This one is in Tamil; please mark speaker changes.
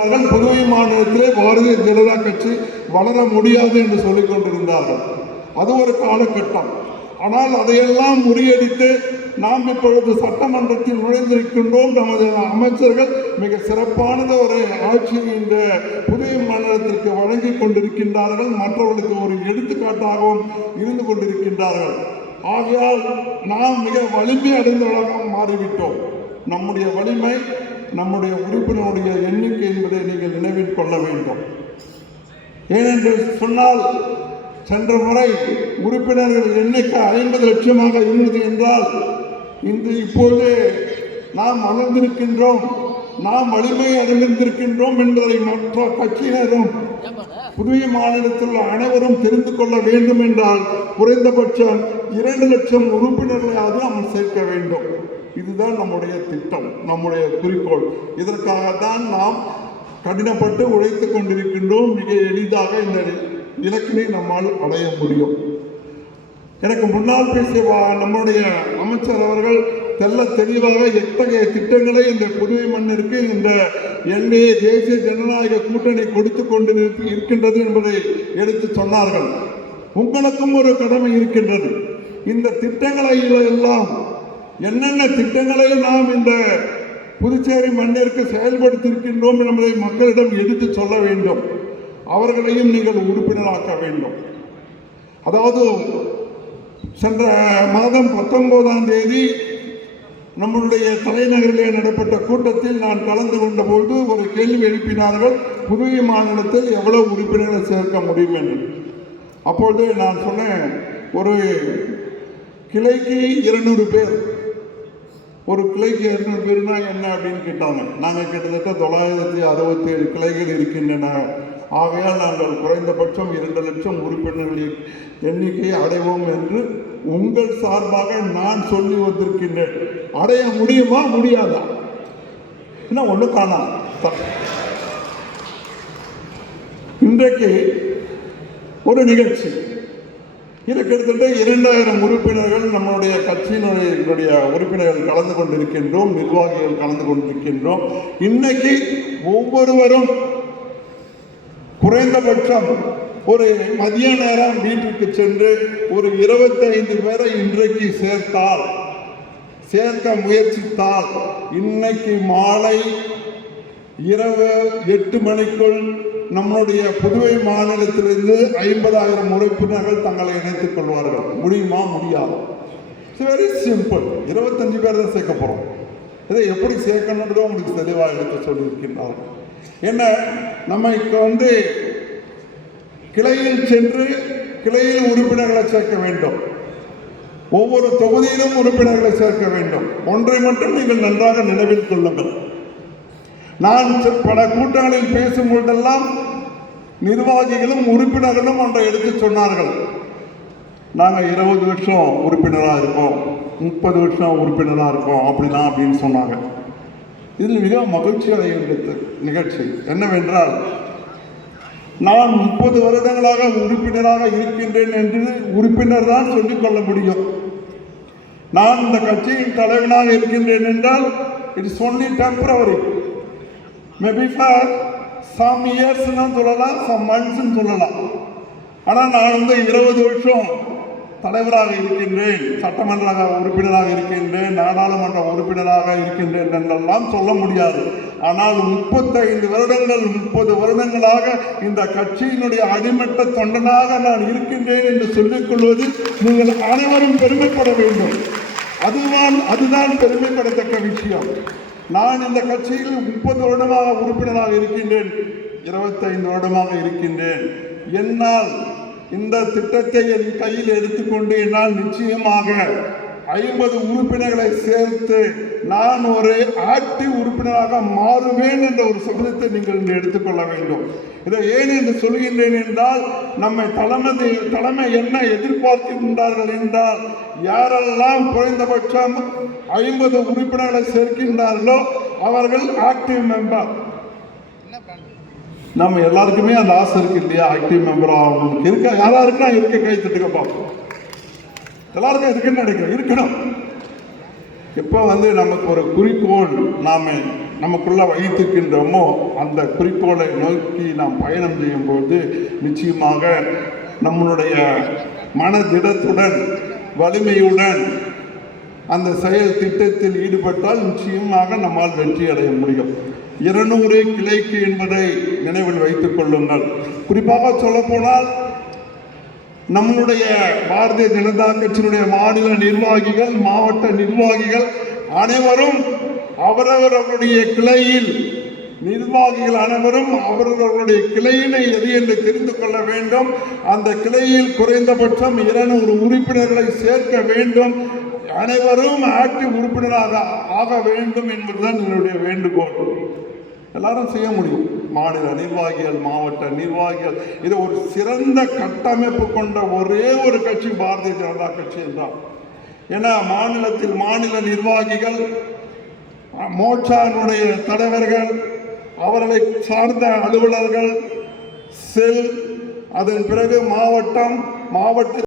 Speaker 1: அவர்கள் புதுவை மாநிலத்திலே பாரதிய ஜனதா கட்சி வளர முடியாது என்று சொல்லிக் கொண்டிருந்தார்கள். அது ஒரு காலகட்டம். ஆனால் அதையெல்லாம் முறியடித்து நாம் இப்பொழுது சட்டமன்றத்தில் நுழைந்திருக்கின்றோம். நமது அமைச்சர்கள் மிக சிறப்பானது ஒரு ஆட்சி இந்த புதிய மாநிலத்திற்கு வழங்கி கொண்டிருக்கின்றார்கள். மற்றவர்களுக்கு ஒரு எடுத்துக்காட்டாகவும் இருந்து கொண்டிருக்கின்றார்கள். ஆகையால் நாம் மிக வலிமை அடைந்தவர்களாக மாறிவிட்டோம். நம்முடைய வலிமை நம்முடைய உறுப்பினருடைய எண்ணிக்கை என்பதை நீங்கள் நினைவில் கொள்ள வேண்டும். ஏனென்று சொன்னால் சென்ற முறை உறுப்பினர்கள் எண்ணிக்கை ஐம்பது லட்சமாக இருந்தது என்றால் இன்று இப்போது நாம் வளர்ந்திருக்கின்றோம் நாம் வலிமை அடைந்திருக்கின்றோம் என்பதை மற்ற கட்சியினரும் புதிய மாநிலத்தில் உள்ள அனைவரும் தெரிந்து கொள்ள வேண்டும் என்றால் குறைந்தபட்சம் இரண்டு லட்சம் உறுப்பினர்களையாவது நாம் சேர்க்க வேண்டும். இதுதான் நம்முடைய திட்டம் நம்முடைய குறிக்கோள். இதற்காகத்தான் நாம் கடினப்பட்டு உழைத்துக் கொண்டிருக்கின்றோம் மிக எளிதாக இந்த இலக்கினை நம்மால் அடைய முடியும். எனக்கு முன்னால் பேசிய நம்முடைய அமைச்சர் அவர்கள் தெல்ல தெளிவாக எத்தகைய திட்டங்களை இந்த புதுவை மண்ணிற்கு இந்த என்டிஏ தேசிய ஜனநாயக கூட்டணி கொடுத்து கொண்டு இருக்கின்றது என்பதை எடுத்து சொன்னார்கள். உங்களுக்கும் ஒரு கடமை இருக்கின்றது. இந்த திட்டங்களை எல்லாம் என்னென்ன திட்டங்களை நாம் இந்த புதுச்சேரி மண்ணிற்கு செயல்படுத்தியிருக்கின்றோம் என்பதை மக்களிடம் எடுத்து சொல்ல வேண்டும். அவர்களையும் நீங்கள் உறுப்பினராக்க வேண்டும். அதாவது சென்ற மாதம் பத்தொன்பதாம் தேதி நம்மளுடைய தலைநகரிலே நடைபெற்ற கூட்டத்தில் நான் கலந்து கொண்ட பொழுது ஒரு கேள்வி எழுப்பினார்கள் புதுவை மாநிலத்தில் எவ்வளவு உறுப்பினர்களை சேர்க்க முடியும் என்று. அப்பொழுது நான் சொன்னேன் ஒரு கிளைக்கு இருநூறு பேர். ஒரு கிளைக்கு இருநூறு பேர்னா என்ன அப்படின்னு கேட்டாங்க. நாங்கள் கிட்டத்தட்ட தொள்ளாயிரத்தி அறுபத்தி ஏழு கிளைகள் இருக்கின்றன. ஆகையால் நாங்கள் குறைந்தபட்சம் இரண்டு லட்சம் உறுப்பினர்களின் எண்ணிக்கையை அடைவோம் என்று உங்கள் சார்பாக நான் சொல்லி வந்திருக்கின்றேன். அடைய முடியுமா? முடியாதா? என்ன ஒன்று காணாம் இன்றைக்கு ஒரு நிகழ்ச்சி. இது கிட்டத்தட்ட இரண்டாயிரம் உறுப்பினர்கள் நம்மளுடைய கட்சியினுடைய உறுப்பினர்கள் கலந்து கொண்டிருக்கின்றோம் நிர்வாகிகள் கலந்து கொண்டிருக்கின்றோம். இன்னைக்கு ஒவ்வொருவரும் குறைந்தபட்சம் ஒரு மதிய நேரம் வீட்டுக்கு சென்று ஒரு இருபத்தைந்து பேரை இன்றைக்கு சேர்த்தால் சேர்க்க முயற்சித்தால் இன்னைக்கு மாலை இரவு எட்டு மணிக்குள் நம்முடைய புதுவை மாநிலத்திலிருந்து ஐம்பதாயிரம் உறுப்பினர்கள் தங்களை இணைத்துக் கொள்வார்கள். முடியுமா? முடியாது. வெரி சிம்பிள் இருபத்தஞ்சு பேர் தான் சேர்க்க போகிறோம் இதை எப்படி சேர்க்கணுன்றதை உங்களுக்கு தெளிவாக எடுத்து சொல்லியிருக்கின்றார்கள். என்ன? நம்ம இப்போ வந்து கிளையில் சென்று கிளையில் உறுப்பினர்களை சேர்க்க வேண்டும். ஒவ்வொரு தொகுதியிலும் உறுப்பினர்களை சேர்க்க வேண்டும். ஒன்றை மட்டும் நீங்கள் நன்றாக நினைவில் கொள்ளுங்கள். நான் பல கூட்டங்களில் பேசும் பொழுதெல்லாம் நிர்வாகிகளும் உறுப்பினர்களும் ஒன்றை எடுத்து சொன்னார்கள். நாங்கள் இருபது வருஷம் உறுப்பினராக இருக்கோம் முப்பது வருஷம் உறுப்பினராக இருக்கோம் அப்படிலாம் அப்படின்னு சொன்னாங்க. இதில் மிக மகிழ்ச்சி அடைகின்றது நிகழ்ச்சி. என்னவென்றால் நான் முப்பது வருடங்களாக உறுப்பினராக இருக்கின்றேன் என்று உறுப்பினர் தான் சொல்லிக்கொள்ள முடியும். நான் இந்த கட்சியின் தலைவனாக இருக்கின்றேன் என்றால் it's only temporary maybe for some இயர்ஸ்னா சொல்லலாம் சம் மந்த்ஸ்னு சொல்லலாம். ஆனால் நான் வந்து இருபது வருஷம் தலைவராக இருக்கின்றேன் சட்டமன்ற உறுப்பினராக இருக்கின்றேன் நாடாளுமன்ற உறுப்பினராக இருக்கின்றேன் என்றெல்லாம் சொல்ல முடியாது. ஆனால் முப்பத்தைந்து வருடங்கள் முப்பது வருடங்களாக இந்த கட்சியினுடைய அடிமட்ட தொண்டனாக நான் இருக்கின்றேன் என்று சொல்லிக் கொள்வது நீங்கள் அனைவரும் பெருமைப்பட வேண்டும். அதுதான் அதுதான் பெருமைப்படத்தக்க விஷயம். நான் இந்த கட்சியில் முப்பது வருடமாக உறுப்பினராக இருக்கின்றேன். இருபத்தைந்து வருடமாக இருக்கின்றேன். என்னால் இந்த திட்டத்தை என் கையில் எடுத்துக்கொண்டு என்னால் நிச்சயமாக ஐம்பது உறுப்பினர்களை சேர்த்து நான் ஒரு ஆக்டிவ் உறுப்பினராக மாறுவேன் என்ற ஒரு சபதத்தை நீங்கள் இன்று எடுத்துக்கொள்ள வேண்டும். இதை ஏன் என்று சொல்கின்றேன் என்றால் நம்மை தலைமை தலைமை என்ன எதிர்பார்க்கின்றார்கள் என்றால் யாரெல்லாம் குறைந்தபட்சம் ஐம்பது உறுப்பினர்களை சேர்க்கின்றார்களோ அவர்கள் ஆக்டிவ் மெம்பர் நம்ம எல்லாருக்குமே அந்த ஆசை இருக்கு இல்லையா? ஆக்டிவ் மெம்பர் ஆகணும் இருக்க? யாரா இருக்கா இருக்க கை தட்டுக்க பார்ப்போம் எல்லாருக்கும் இருக்குன்னு நினைக்கிறோம் இருக்கணும். எப்போ வந்து நமக்கு ஒரு குறிக்கோள் நாம் நமக்குள்ளே வைத்திருக்கின்றோமோ அந்த குறிக்கோளை நோக்கி நாம் பயணம் செய்யும்போது நிச்சயமாக நம்மளுடைய மனதிடத்துடன் வலிமையுடன் அந்த செயல் திட்டத்தில் ஈடுபட்டால் நிச்சயமாக நம்மால் வெற்றி அடைய முடியும். இருநூறு கிளைக்கு என்பதை நினைவில் வைத்துக் கொள்ளுங்கள். குறிப்பாக சொல்லப்போனால் நம்மளுடைய பாரதிய ஜனதா கட்சியினுடைய மாநில நிர்வாகிகள் மாவட்ட நிர்வாகிகள் அனைவரும் அவரவர்களுடைய கிளையில் நிர்வாகிகள் அனைவரும் அவரவர்களுடைய கிளையினை எது என்று தெரிந்து கொள்ள வேண்டும். அந்த கிளையில் குறைந்தபட்சம் இருநூறு உறுப்பினர்களை சேர்க்க வேண்டும். அனைவரும் ஆக்டிவ் உறுப்பினராக ஆக வேண்டும் என்பதுதான் என்னுடைய வேண்டுகோள். எல்லாரும் செய்ய முடியும். மாநில நிர்வாகிகள் மாவட்ட நிர்வாகிகள். இது ஒரு சிறந்த கட்டமைப்பு கொண்ட ஒரே ஒரு கட்சி பாரதிய ஜனதா கட்சி என்றால் ஏன்னா மாநிலத்தில் மாநில நிர்வாகிகள் மோட்சானுடைய தலைவர்கள் அவர்களை சார்ந்த அலுவலர்கள் செல் அதன் பிறகு மாவட்டம் மாவட்ட